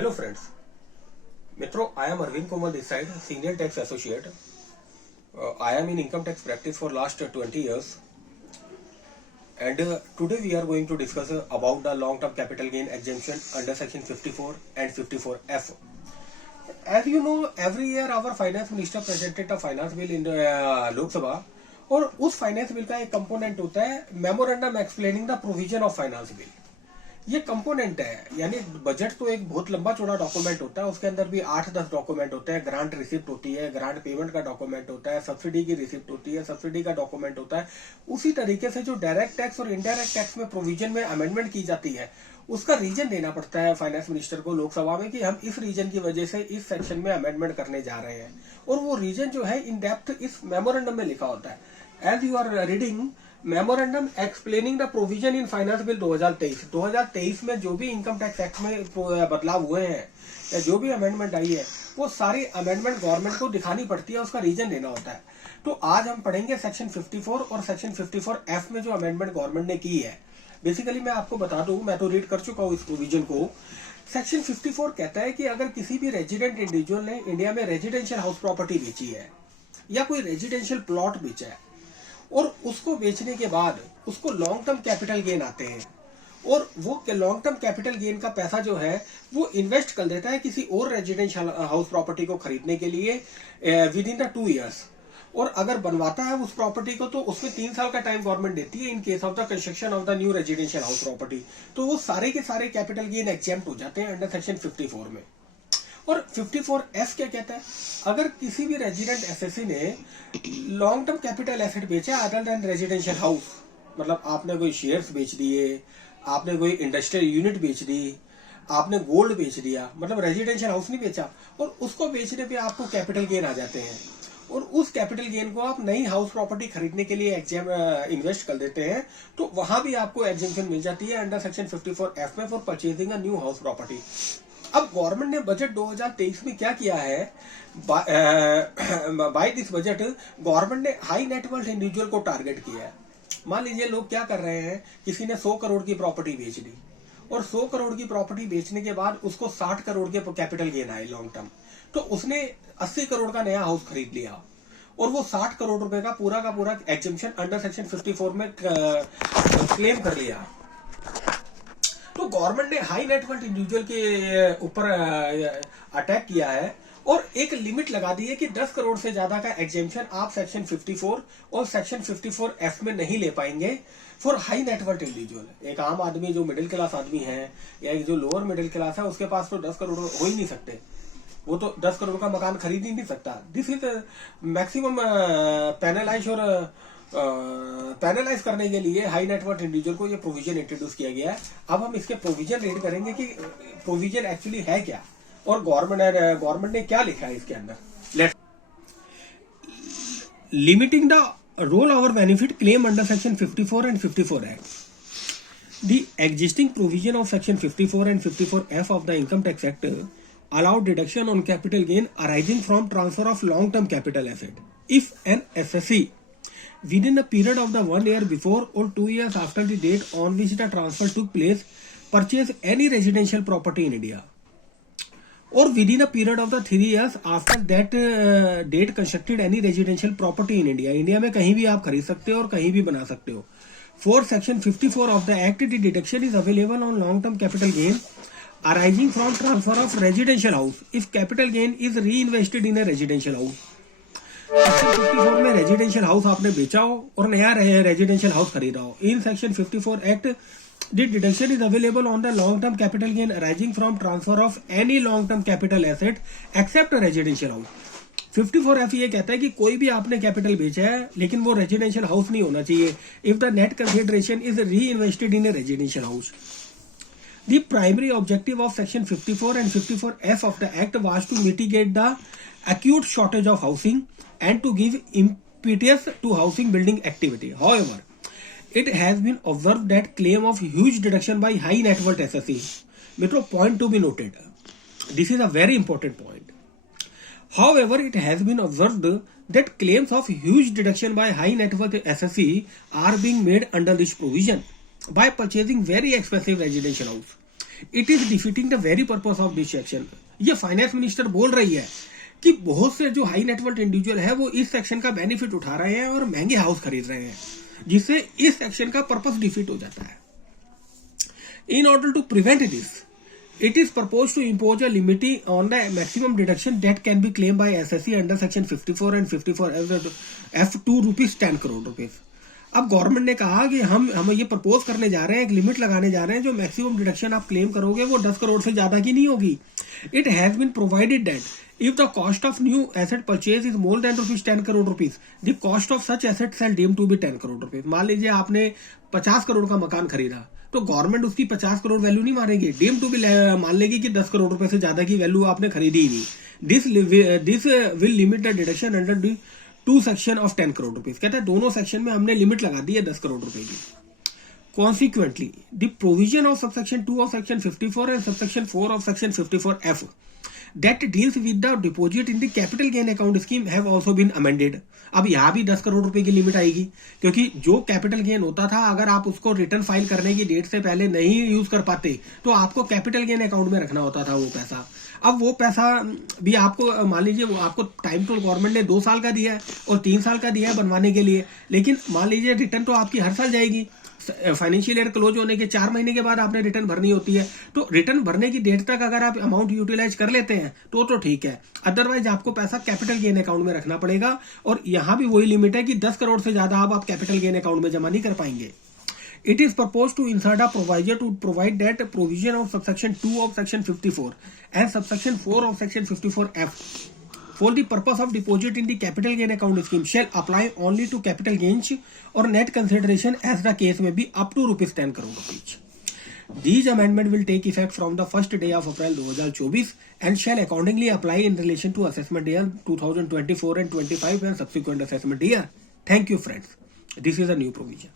Hello friends, Metro, I am Arvind Komal this side, Senior Tax Associate. I am in income tax practice for last 20 years. And today we are going to discuss about the long-term capital gain exemption under section 54 and 54F. As you know, every year our finance minister presented a finance bill in the Lok Sabha. और उस finance bill का एक component होता है memorandum explaining the provision of finance bill. ये component है, यानी budget तो एक बहुत लंबा चौड़ा डॉक्यूमेंट होता है, उसके अंदर भी 8-10 डॉक्यूमेंट होते हैं. ग्रांट रिसिप्ट होती है, ग्रांट पेमेंट का डॉक्यूमेंट होता है, सब्सिडी की रिसिप्ट होती है, सब्सिडी का डॉक्यूमेंट होता है. उसी तरीके से जो डायरेक्ट टैक्स और इनडायरेक्ट टैक्स में प्रोविजन में अमेंडमेंट की जाती है, उसका रीजन देना पड़ता है फाइनेंस मिनिस्टर को लोकसभा में कि हम इस रीजन की वजह से इस सेक्शन में अमेंडमेंट करने जा रहे हैं. और वो रीजन जो है इन डेप्थ इस मेमोरेंडम में लिखा होता है. As you are reading memorandum explaining the provision in finance bill 2023 में जो भी इनकम टैक्स एक्ट में बदलाव हुए हैं या जो भी अमेंडमेंट आई है, वो सारी अमेंडमेंट गवर्नमेंट को दिखानी पड़ती है, उसका रीजन देना होता है. तो आज हम पढ़ेंगे सेक्शन 54 और सेक्शन 54F में जो अमेंडमेंट गवर्नमेंट ने की है. बेसिकली मैं आपको बता दूं, मैं तो रीड कर चुका हूं इस प्रोविजन को. सेक्शन 54 कहता है कि अगर किसी भी रेजिडेंट इंडिविजुअल ने इंडिया में रेजिडेंशियल हाउस प्रॉपर्टी बेची है या कोई रेजिडेंशियल प्लॉट बेचा है और उसको बेचने के बाद उसको लॉन्ग टर्म कैपिटल गेन आते हैं, और वो लॉन्ग टर्म कैपिटल गेन का पैसा जो है वो इन्वेस्ट कर देता है किसी और रेजिडेंशियल हाउस प्रॉपर्टी को खरीदने के लिए विद इन द 2 ईयर्स. और अगर बनवाता है उस प्रॉपर्टी को तो उसमें 3 साल का टाइम गवर्नमेंट देती है in case of the construction of the new residential house property. तो वो सारे के सारे कैपिटल गेन एग्जेम्प्ट हो जाते हैं अंडर सेक्शन 54 में. और 54F क्या कहता है? अगर किसी भी रेजिडेंट एसएससी ने लॉन्ग टर्म कैपिटल एसेट बेचा अदर देन रेजिडेंशियल हाउस, मतलब आपने कोई शेयर्स बेच दिए, आपने कोई इंडस्ट्रियल यूनिट बेच दी, आपने गोल्ड बेच दिया, मतलब रेजिडेंशियल हाउस नहीं बेचा, और उसको बेचने पे आपको कैपिटल गेन आ जाते हैं, और उस कैपिटल गेन को आप नई हाउस प्रॉपर्टी खरीदने के लिए इन्वेस्ट कर देते हैं, तो वहां भी आपको एग्जेम्पशन मिल जाती है अंडर सेक्शन 54F में for purchasing a new house property. अब गवर्नमेंट ने बजट 2023 में क्या किया है? बाय दिस बजट गवर्नमेंट ने हाई नेटवर्थ इंडिविजुअल को टारगेट किया है. मान लीजिए लोग क्या कर रहे हैं, किसी ने 100 करोड़ की प्रॉपर्टी बेच दी, और 100 करोड़ की प्रॉपर्टी बेचने के बाद उसको 60 करोड़ के कैपिटल गेन आए लॉन्ग टर्म, तो उसने 80 करोड़ का नया हाउस खरीद लिया और वो 60 करोड़ रुपए का पूरा एग्जेम्पशन अंडर सेक्शन 54 में क्लेम कर लिया. तो गवर्नमेंट ने हाई नेटवर्थ इंडिविजुअल के ऊपर अटैक किया है और एक लिमिट लगा दी है कि 10 करोड़ से ज्यादा का एग्जेम्पशन आप सेक्शन 54 और सेक्शन 54F में नहीं ले पाएंगे फॉर हाई नेटवर्थ इंडिविजुअल. एक आम आदमी जो मिडिल क्लास आदमी है या जो लोअर मिडिल क्लास है, उसके पास तो 10 करोड़ हो ही नहीं सकते, वो तो 10 करोड़ का मकान खरीद ही नहीं सकता. दिस इज मैक्सिमम पैनलाइज करने के लिए हाई नेटवर्थ इंडिविजुअल को ये प्रोविजन इंट्रोड्यूस किया गया है. अब हम इसके प्रोविजन रीड करेंगे कि प्रोविजन एक्चुअली है क्या और गवर्नमेंट ने क्या लिखा है इसके अंदर. Let's limiting the roll over benefit claim under section 54 and 54 Act. The existing provision of section 54 and 54F of the Income Tax Act allow deduction on capital gain arising from transfer of long-term capital asset if an assessee within a period of the 1 year before or 2 years after the date on which the transfer took place purchase any residential property in India, or within a period of the 3 years after that date constructed any residential property in India. India में कहीं भी आप खरीद सकते हो और कहीं भी बना सकते हो. For section 54 of the Act, the deduction is available on long-term capital gain arising from transfer of residential house if capital gain is reinvested in a residential house. Section 54 में रेजिडेंशियल हाउस आपने बेचा हो और नया residential house खरीदा हो. In section 54 act the deduction is available on the long term capital gain arising from transfer of any long term capital asset except residential house. 54F ये कहता है कि कोई भी आपने कैपिटल बेचा है लेकिन वो रेजिडेंशियल हाउस नहीं होना चाहिए if the net consideration is री invested in A residential house. The primary objective of section 54 and 54F of the Act was to mitigate the acute shortage of housing and to give impetus to housing building activity. However, it has been observed that claim of huge deduction by high net worth SSE. Metro, point to be noted. This is a very important point. However, it has been observed that claims of huge deduction by high net worth SSE are being made under this provision by purchasing very expensive residential house. It is defeating the very purpose of this section. ये finance minister बोल रही है कि बहुत से जो high net worth individual है वो इस सेक्शन का बेनिफिट उठा रहे हैं और महंगे हाउस खरीद रहे हैं, जिससे इस सेक्शन का पर्पस डिफीट हो जाता है। In order to prevent this, it is proposed to impose a limit on the maximum deduction that can be claimed by SSC under section 54 and 54 F2 rupees 10 crore rupees. अब government ने कहा कि हम ये propose करने जा रहे हैं, एक लिमिट लगाने जा रहे हैं, जो मैक्सिमम डिडक्शन आप क्लेम करोगे वो 10 करोड़ से ज्यादा की नहीं होगी। It has been provided that if the cost of new asset purchase is more than rupees 10 crore rupees, the cost of such asset shall deem to be 10 crore rupees. मान लीजिए आपने 50 करोड़ का मकान खरीदा, तो गवर्नमेंट उसकी 50 करोड़ वैल्यू नहीं मारेगी, डीम टू बी मान लेगी कि 10 करोड़ रुपए से ज्यादा की वैल्यू आपने खरीदी ही नहीं। This will limit the deduction under the 2 section of 10 crore rupees. कहता है दोनों सेक्शन में हमने लिमिट लगा दी है 10 करोड़ रुपए की। Consequently the provision of subsection 2 of section 54 and subsection 4 of section 54F that deals with the deposit in the capital gain account scheme have also been amended। अब यहाँ भी 10 करोड़ रुपए की लिमिट आएगी, क्योंकि जो कैपिटल गेन होता था अगर आप उसको रिटर्न फाइल करने की डेट से पहले नहीं यूज कर पाते तो आपको कैपिटल गेन अकाउंट में रखना होता था वो पैसा। अब वो पैसा भी आपको मान लीजिए वो आपको टाइम टू गवर्नमेंट ने 2 साल का दिया है और 3 साल का दिया है बनवाने के लिए, लेकिन मान लीजिए रिटर्न तो आपकी हर साल जाएगी। फाइनेंशियल ईयर क्लोज होने के 4 महीने के बाद आपने रिटर्न भरनी होती है, तो रिटर्न भरने की डेट तक अगर आप अमाउंट यूटिलाइज कर लेते हैं तो ठीक है, अदरवाइज आपको पैसा कैपिटल गेन अकाउंट में रखना पड़ेगा। और यहां भी वही लिमिट है कि 10 करोड़ से ज्यादा आप कैपिटल गेन अकाउंट में जमा नहीं कर पाएंगे। It is proposed to insert a proviso to provide that provision of subsection 2 of section 54 and subsection 4 of section 54F for the purpose of deposit in the capital gain account scheme shall apply only to capital gains or net consideration as the case may be up to rupees 10 crore rupees. These amendment will take effect from the first day of April 2024 and shall accordingly apply in relation to assessment year 2024 and 25 and subsequent assessment year. Thank you friends. This is a new provision.